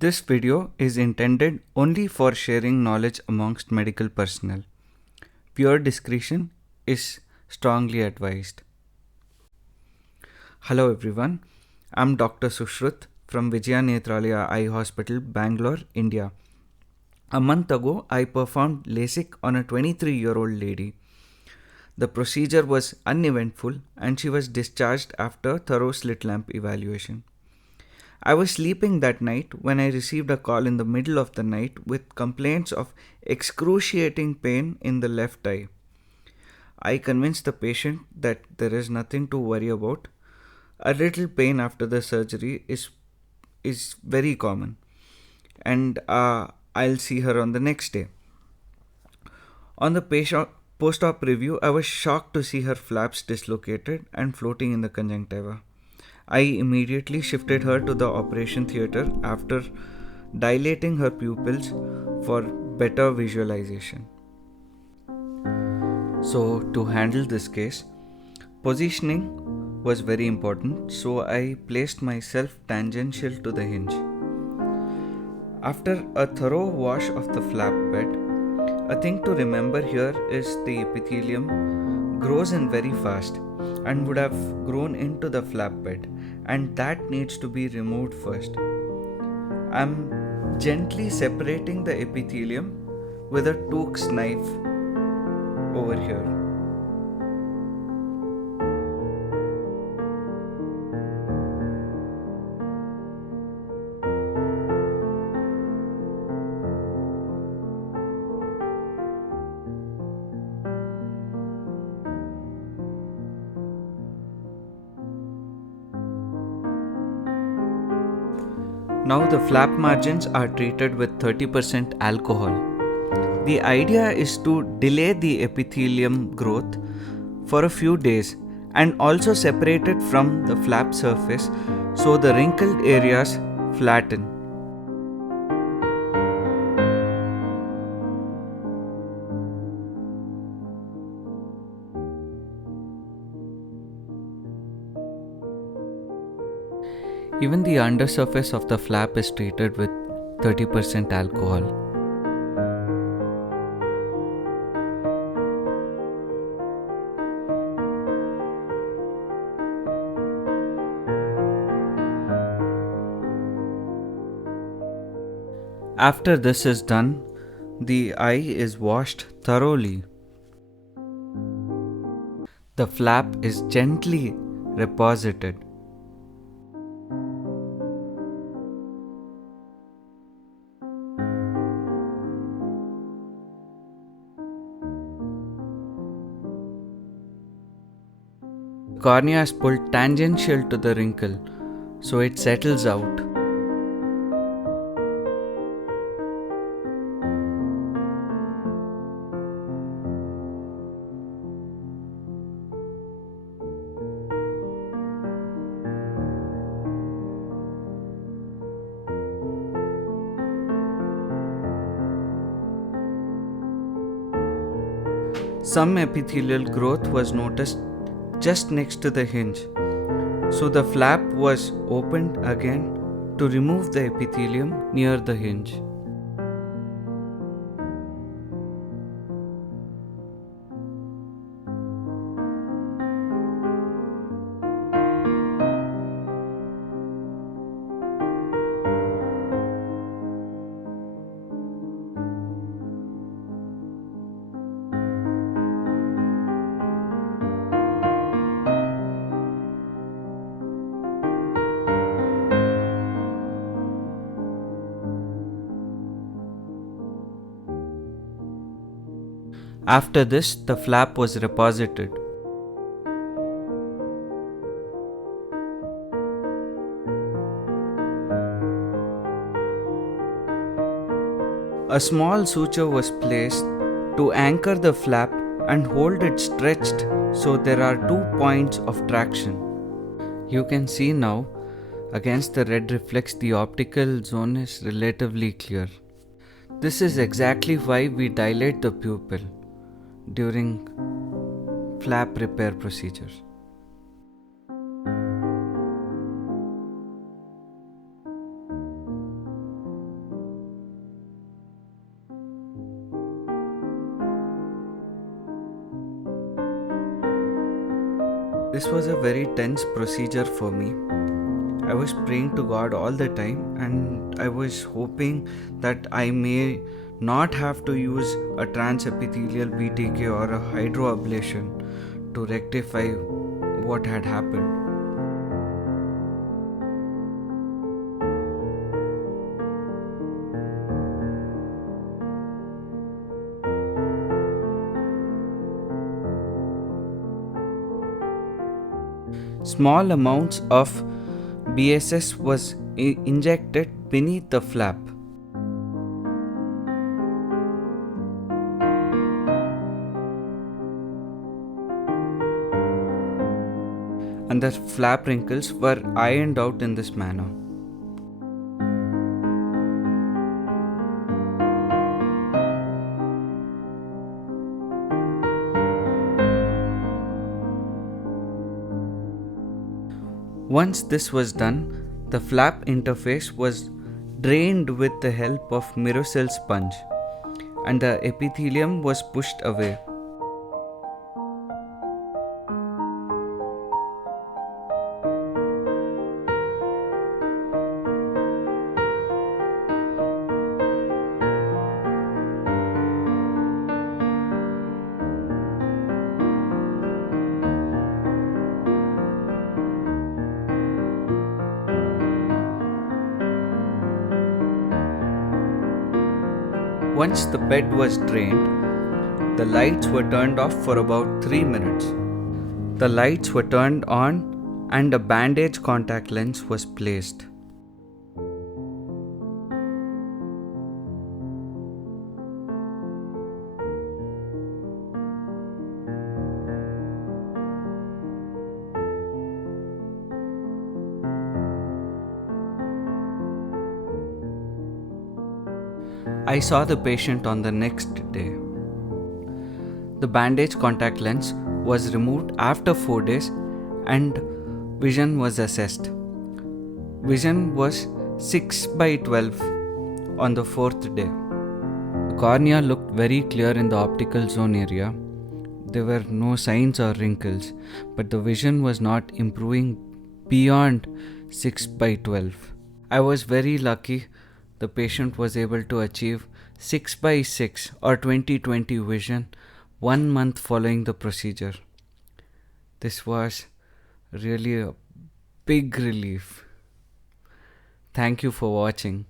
This video is intended only for sharing knowledge amongst medical personnel. Pure discretion is strongly advised. Hello everyone, I'm Dr. Sushrut from Vijaya Nethralaya Eye Hospital, Bangalore, India. A month ago, I performed LASIK on a 23-year-old lady. The procedure was uneventful and she was discharged after thorough slit lamp evaluation. I was sleeping that night when I received a call in the middle of the night with complaints of excruciating pain in the left eye. I convinced the patient that there is nothing to worry about. A little pain after the surgery is very common, and I'll see her on the next day. On the post-op review, I was shocked to see her flaps dislocated and floating in the conjunctiva. I immediately shifted her to the operation theatre after dilating her pupils for better visualization. So, to handle this case, positioning was very important, so I placed myself tangential to the hinge. After a thorough wash of the flap bed, a thing to remember here is the epithelium grows in very fast and would have grown into the flap bed, and that needs to be removed first. I'm gently separating the epithelium with a Took's knife over here. Now the flap margins are treated with 30% alcohol. The idea is to delay the epithelium growth for a few days and also separate it from the flap surface so the wrinkled areas flatten. Even the undersurface of the flap is treated with 30% alcohol. After this is done, the eye is washed thoroughly. The flap is gently reposited. The cornea is pulled tangential to the wrinkle so it settles out. Some epithelial growth was noticed just next to the hinge, so the flap was opened again to remove the epithelium near the hinge. After this, the flap was reposited. A small suture was placed to anchor the flap and hold it stretched so there are 2 points of traction. You can see now, against the red reflex, the optical zone is relatively clear. This is exactly why we dilate the pupil during flap repair procedures. This was a very tense procedure for me. I was praying to God all the time, and I was hoping that I may not have to use a transepithelial BTK or a hydroablation to rectify what had happened. Small amounts of BSS was injected beneath the flap. And the flap wrinkles were ironed out in this manner. Once this was done, the flap interface was drained with the help of Mirocell sponge, and the epithelium was pushed away. Once the bed was drained, the lights were turned off for about 3 minutes. The lights were turned on and a bandage contact lens was placed. I saw the patient on the next day. The bandage contact lens was removed after 4 days and vision was assessed. Vision was 6 by 12 on the 4th day. The cornea looked very clear in the optical zone area. There were no signs or wrinkles, but the vision was not improving beyond 6 by 12. I was very lucky the patient was able to achieve 6 by 6 or 20/20 vision 1 month following the procedure. This was really a big relief. Thank you for watching.